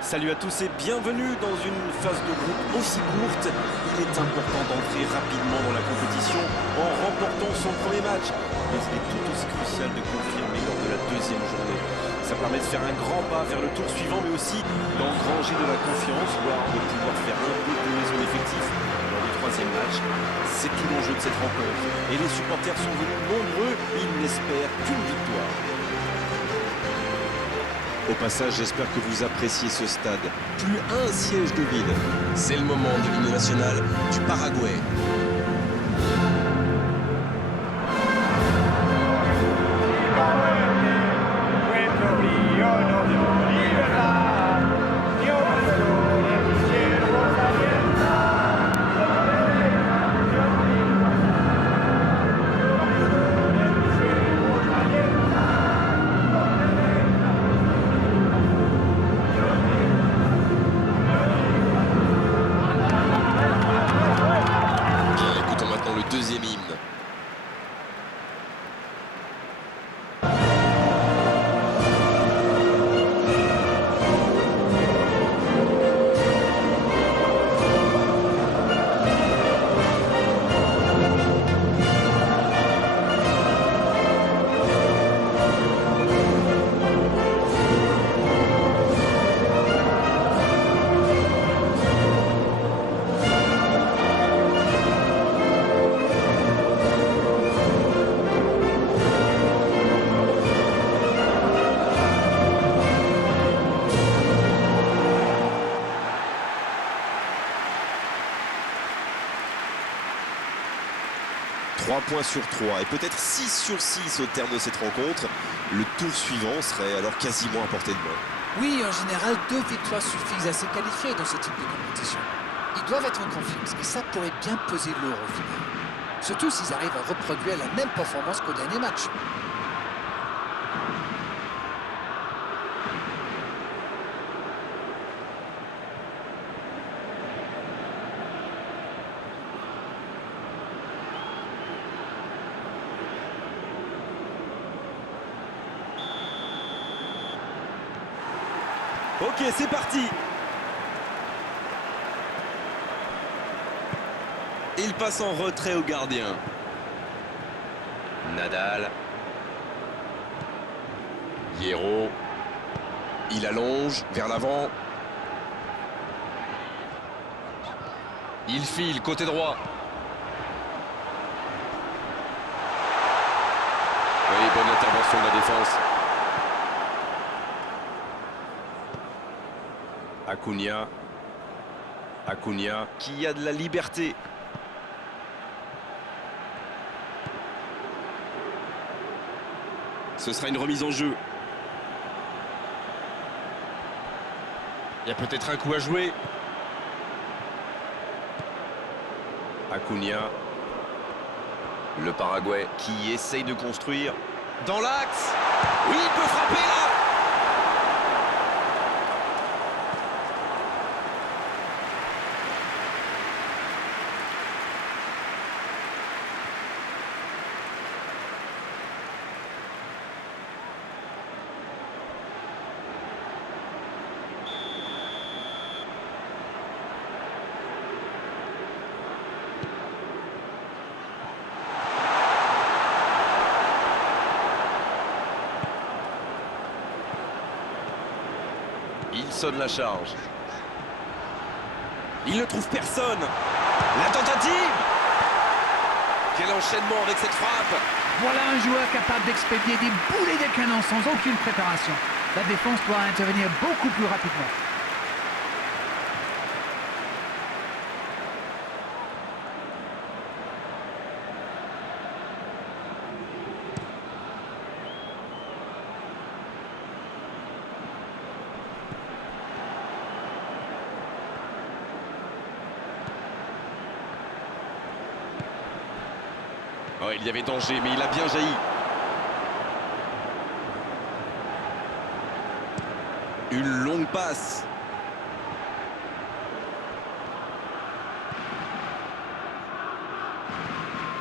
Salut à tous et bienvenue dans une phase de groupe aussi courte. Il est important d'entrer rapidement dans la compétition en remportant son premier match. Mais il est tout aussi crucial de confirmer lors de la deuxième journée. Ça permet de faire un grand pas vers le tour suivant, mais aussi d'engranger de la confiance, voire de pouvoir faire un peu de son effectif lors du troisième match. C'est tout l'enjeu de cette rencontre. Et les supporters sont venus nombreux, ils n'espèrent qu'une victoire. Au passage, j'espère que vous appréciez ce stade. Plus un siège de vide. C'est le moment de l'hymne national du Paraguay. Deuxième hymne. Trois points sur 3 et peut-être 6 sur 6 au terme de cette rencontre. Le tour suivant serait alors quasiment à portée de main. Oui, en général, 2 victoires suffisent à se qualifier dans ce type de compétition. Ils doivent être en confiance et ça pourrait bien peser lourd au final. Surtout s'ils arrivent à reproduire la même performance qu'au dernier match. Ok, c'est parti. Il passe en retrait au gardien. Nadal. Hierro. Il allonge vers l'avant. Il file côté droit. Oui, bonne intervention de la défense. Acuna qui a de la liberté. Ce sera une remise en jeu. Il y a peut-être un coup à jouer. Acuna. Le Paraguay qui essaye de construire. Dans l'axe. Oui, il peut frapper là. Il sonne la charge. Il ne trouve personne. La tentative. Quel enchaînement avec cette frappe. Voilà un joueur capable d'expédier des boulets de canon sans aucune préparation. La défense doit intervenir beaucoup plus rapidement. Oh, il y avait danger, mais il a bien jailli. Une longue passe.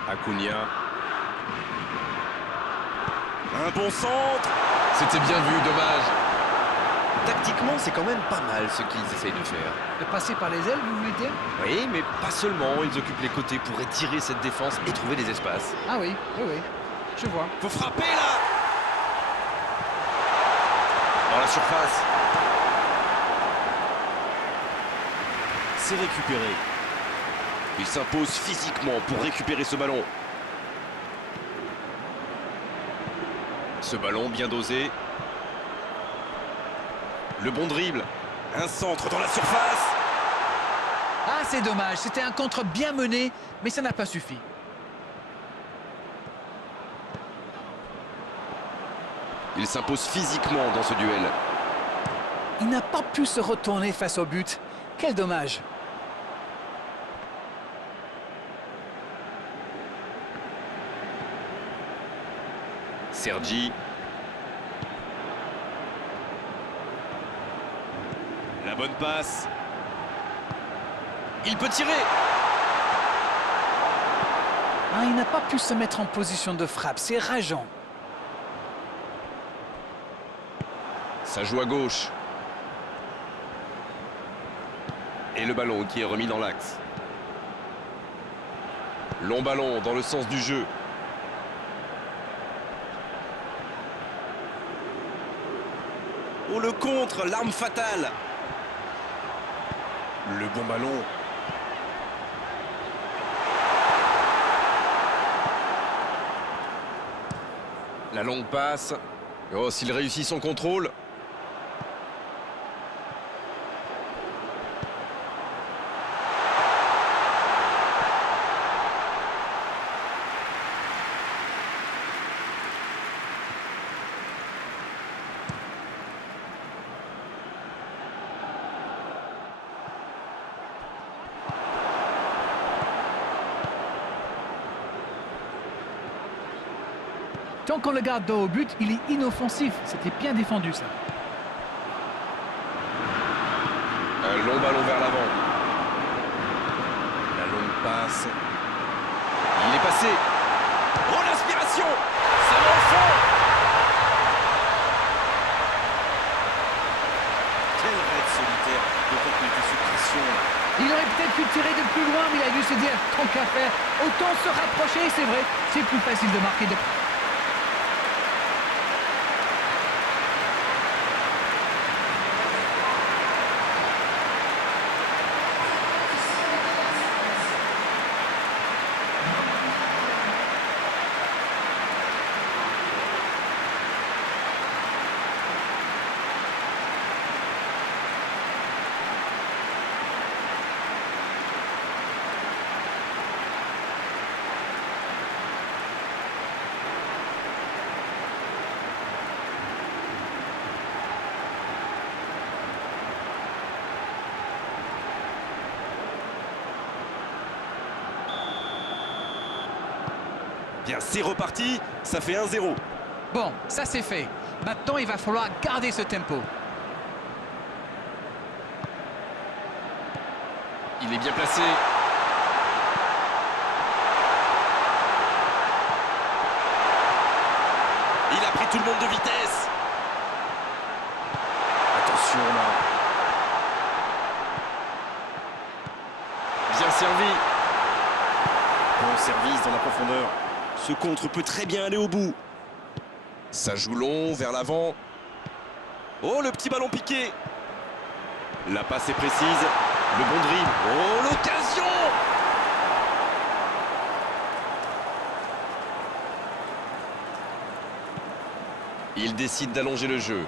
Acuna. Un bon centre. C'était bien vu, dommage. Tactiquement, c'est quand même pas mal ce qu'ils essayent de faire. De passer par les ailes, vous voulez dire? Oui, mais pas seulement. Ils occupent les côtés pour étirer cette défense et trouver des espaces. Ah oui, oui, oui. Je vois. Faut frapper là. Dans la surface. C'est récupéré. Il s'impose physiquement pour récupérer ce ballon. Ce ballon bien dosé. Le bon dribble. Un centre dans la surface. Ah, c'est dommage. C'était un contre bien mené, mais ça n'a pas suffi. Il s'impose physiquement dans ce duel. Il n'a pas pu se retourner face au but. Quel dommage. Sergi. La bonne passe. Il peut tirer. Ah, il n'a pas pu se mettre en position de frappe. C'est rageant. Ça joue à gauche. Et le ballon qui est remis dans l'axe. Long ballon dans le sens du jeu. Oh, le contre, l'arme fatale. Le bon ballon. La longue passe. Oh, s'il réussit son contrôle. Tant qu'on le garde dos au but, il est inoffensif. C'était bien défendu, ça. Un long ballon vers l'avant. La longue passe. Il est passé. Oh, l'inspiration. Ça va au fond. Quel raid solitaire. D'autant qu'il était sous pression. Il aurait peut-être pu tirer de plus loin, mais il a dû se dire, tant qu'à faire, autant se rapprocher, c'est vrai. C'est plus facile de marquer de... Bien, c'est reparti. Ça fait 1-0. Bon, ça c'est fait. Maintenant, il va falloir garder ce tempo. Il est bien placé. Il a pris tout le monde de vitesse. Attention là. Bien servi. Bon service dans la profondeur. Ce contre peut très bien aller au bout. Ça joue long vers l'avant. Oh, le petit ballon piqué. La passe est précise. Le bon dribble. Oh, l'occasion. Il décide d'allonger le jeu.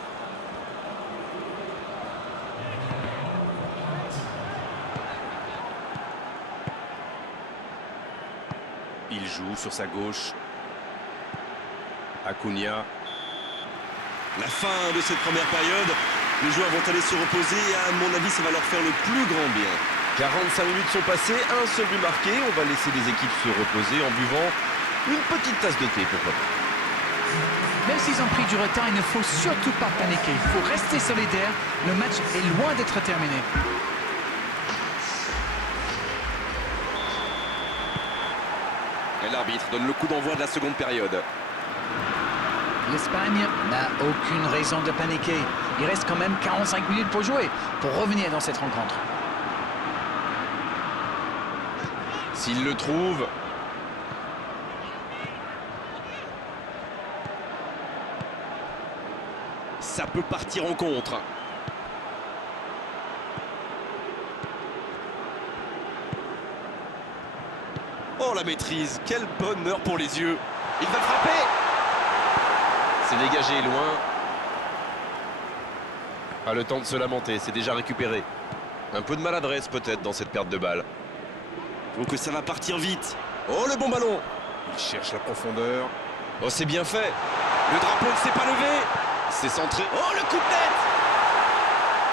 Il joue sur sa gauche. Acuna. La fin de cette première période. Les joueurs vont aller se reposer et à mon avis, ça va leur faire le plus grand bien. 45 minutes sont passées, un seul but marqué. On va laisser les équipes se reposer en buvant une petite tasse de thé, pourquoi pas. Même s'ils ont pris du retard, il ne faut surtout pas paniquer. Il faut rester solidaire. Le match est loin d'être terminé. Et l'arbitre donne le coup d'envoi de la seconde période. L'Espagne n'a aucune raison de paniquer. Il reste quand même 45 minutes pour jouer, pour revenir dans cette rencontre. S'il le trouve. Ça peut partir en contre. Oh, la maîtrise, quel bonheur pour les yeux. Il va frapper. C'est dégagé loin. Pas le temps de se lamenter, c'est déjà récupéré. Un peu de maladresse peut-être dans cette perte de balle. Donc ça va partir vite. Oh, le bon ballon. Il cherche la profondeur. Oh, c'est bien fait. Le drapeau ne s'est pas levé. C'est centré. Oh, le coup de tête.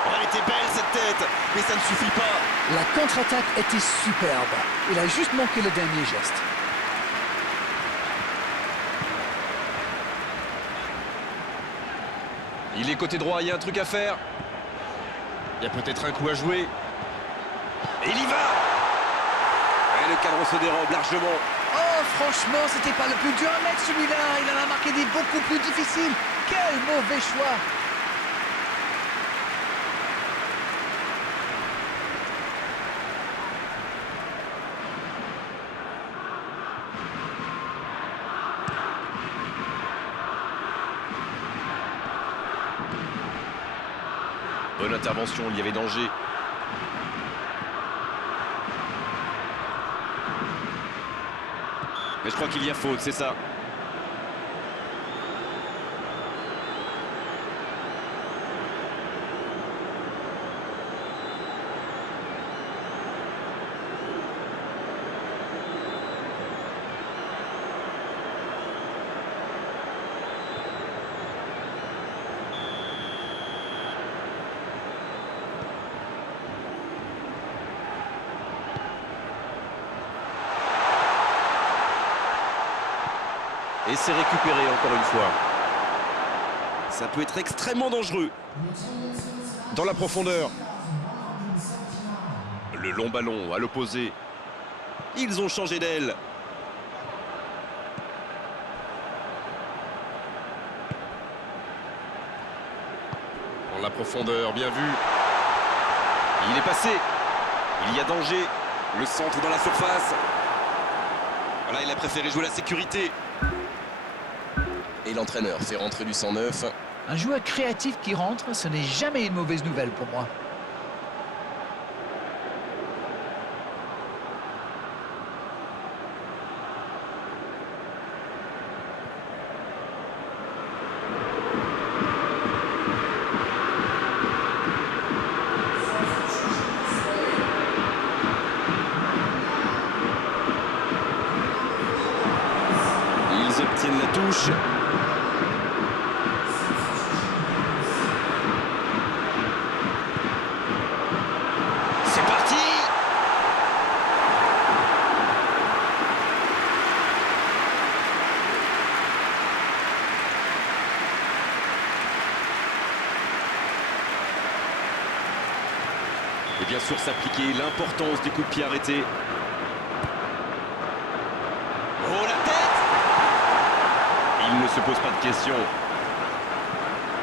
Oh, elle était belle cette tête, mais ça ne suffit pas. La contre-attaque était superbe. Il a juste manqué le dernier geste. Il est côté droit, il y a un truc à faire. Il y a peut-être un coup à jouer. Et il y va. Et le cadre se dérobe largement. Oh, franchement, c'était pas le plus dur à mettre celui-là. Il en a marqué des beaucoup plus difficiles. Quel mauvais choix. Bonne intervention, il y avait danger. Mais je crois qu'il y a faute, c'est ça. Et c'est récupéré encore une fois. Ça peut être extrêmement dangereux. Dans la profondeur. Le long ballon à l'opposé. Ils ont changé d'aile. Dans la profondeur, bien vu. Il est passé. Il y a danger. Le centre dans la surface. Voilà, il a préféré jouer la sécurité. Et l'entraîneur fait rentrer du 109. Un joueur créatif qui rentre, ce n'est jamais une mauvaise nouvelle pour moi. Ils obtiennent la touche. C'est parti. Et bien sûr s'appliquer l'importance du coup de pied arrêté. Oh, la tête. Il ne se pose pas de questions.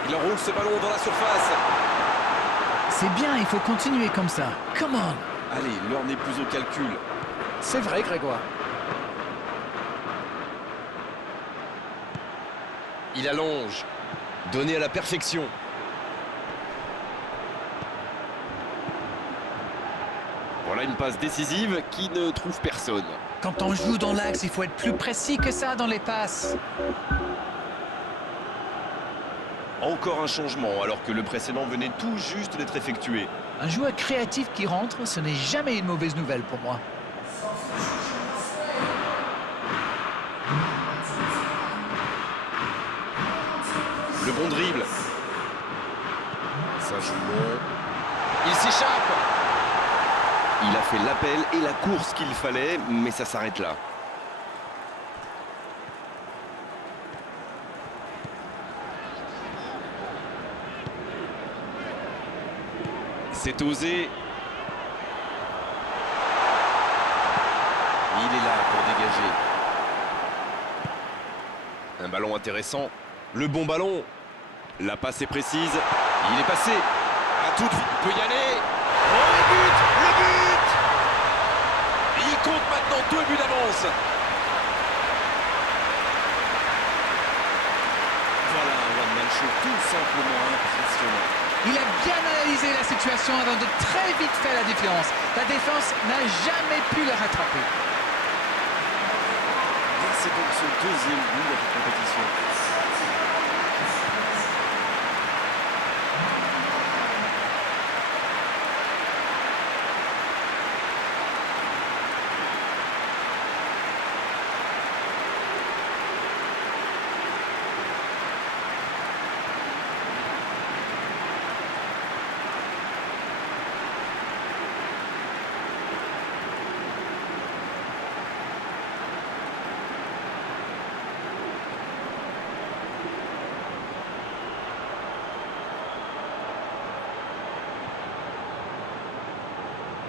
Il enroule ce ballon dans la surface. C'est bien, il faut continuer comme ça. Come on. Allez, l'heure n'est plus au calcul. C'est vrai, Grégoire. Il allonge. Donné à la perfection. Voilà une passe décisive qui ne trouve personne. Quand on joue dans l'axe, il faut être plus précis que ça dans les passes. Encore un changement alors que le précédent venait tout juste d'être effectué. Un joueur créatif qui rentre, ce n'est jamais une mauvaise nouvelle pour moi. Le bon dribble. Ça joue long. Il s'échappe. Il a fait l'appel et la course qu'il fallait, mais ça s'arrête là. C'est osé. Il est là pour dégager. Un ballon intéressant. Le bon ballon. La passe est précise. Il est passé. À toute vite. Il peut y aller. Oh, le but! Le but! Il compte maintenant 2 buts d'avance. Voilà un one-man show tout simplement impressionnant. Il a bien analysé la situation avant de très vite faire la différence. La défense n'a jamais pu le rattraper. Et c'est donc son 2e but de la compétition.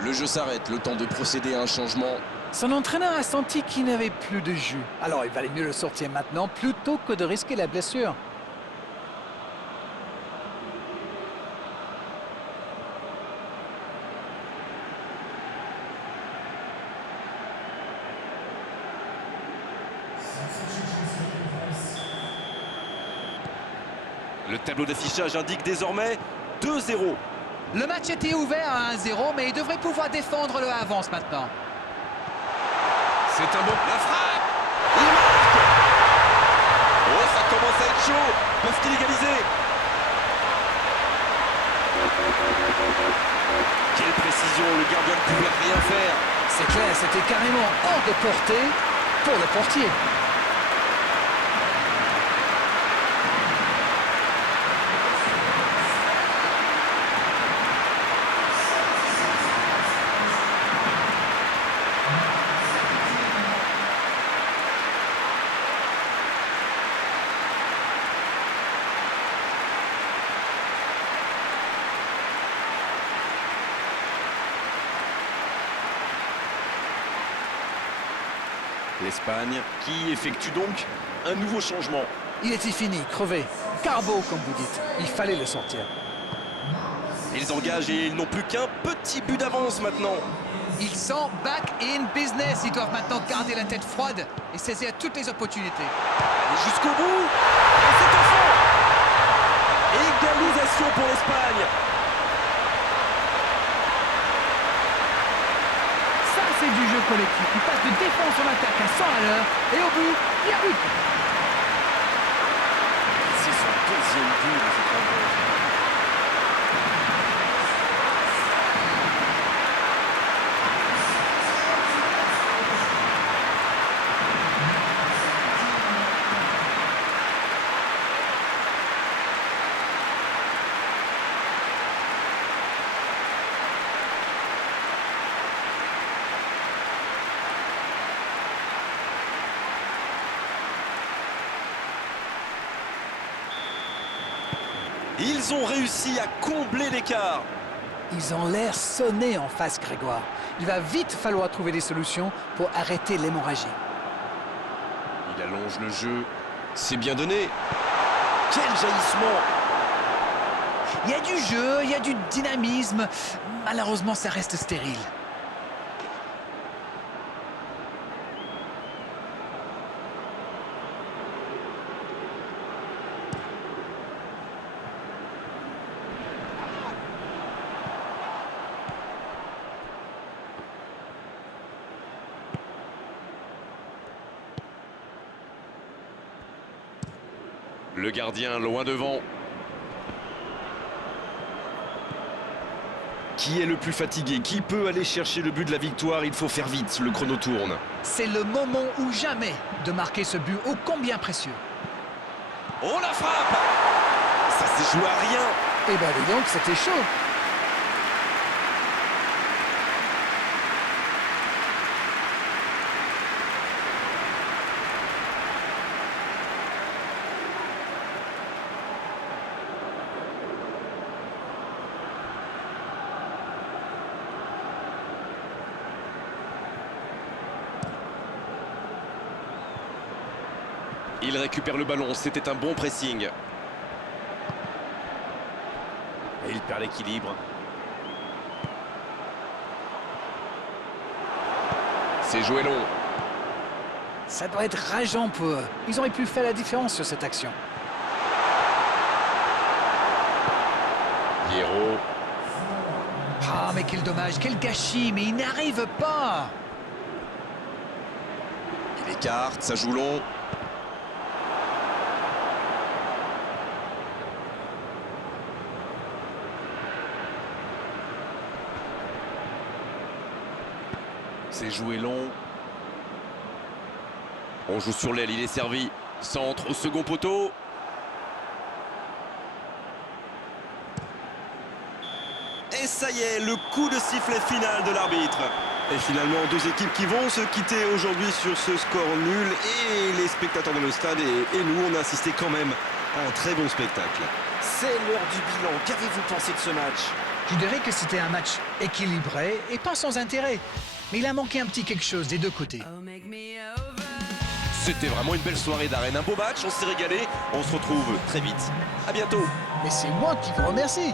Le jeu s'arrête, le temps de procéder à un changement. Son entraîneur a senti qu'il n'avait plus de jus. Alors il valait mieux le sortir maintenant plutôt que de risquer la blessure. Le tableau d'affichage indique désormais 2-0. Le match était ouvert à 1-0, mais il devrait pouvoir défendre le avance maintenant. C'est un bon... La frappe! Il marque! Oh, ça commence à être chaud! Peuvent-ils égaliser? Quelle précision! Le gardien ne pouvait rien faire. C'est clair, c'était carrément hors de portée pour le portier. L'Espagne qui effectue donc un nouveau changement. Il était fini, crevé. Carbo, comme vous dites. Il fallait le sortir. Ils engagent et ils n'ont plus qu'un petit but d'avance maintenant. Ils sont back in business. Ils doivent maintenant garder la tête froide et saisir toutes les opportunités. Allez jusqu'au bout. Et c'est au fond. Égalisation pour l'Espagne. Ça, c'est du jeu collectif. Il passe de défense en attaque à 100 à l'heure. Et au but, il y a but. C'est son 2e but de cette rencontre. Ils ont réussi à combler l'écart. Ils ont l'air sonnés en face, Grégoire. Il va vite falloir trouver des solutions pour arrêter l'hémorragie. Il allonge le jeu. C'est bien donné. Quel jaillissement! Il y a du jeu, il y a du dynamisme. Malheureusement, ça reste stérile. Le gardien loin devant. Qui est le plus fatigué? Qui peut aller chercher le but de la victoire? Il faut faire vite, le chrono tourne. C'est le moment ou jamais de marquer ce but ô combien précieux. Oh, la frappe! Ça s'est joué à rien. Eh ben dis donc, c'était chaud. Il récupère le ballon, c'était un bon pressing. Et il perd l'équilibre. C'est joué long. Ça doit être rageant pour eux. Ils auraient pu faire la différence sur cette action. Hierro. Ah, mais quel dommage, quel gâchis, mais il n'arrive pas. Il écarte, ça joue long. C'est joué long. On joue sur l'aile, il est servi. Centre au second poteau. Et ça y est, le coup de sifflet final de l'arbitre. Et finalement, deux équipes qui vont se quitter aujourd'hui sur ce score nul. Et les spectateurs dans le stade et nous, on a assisté quand même à un très bon spectacle. C'est l'heure du bilan. Qu'avez-vous pensé de ce match? Je dirais que c'était un match équilibré et pas sans intérêt. Mais il a manqué un petit quelque chose des deux côtés. C'était vraiment une belle soirée d'arène. Un beau match, on s'est régalé. On se retrouve très vite. À bientôt. Mais c'est moi qui vous remercie.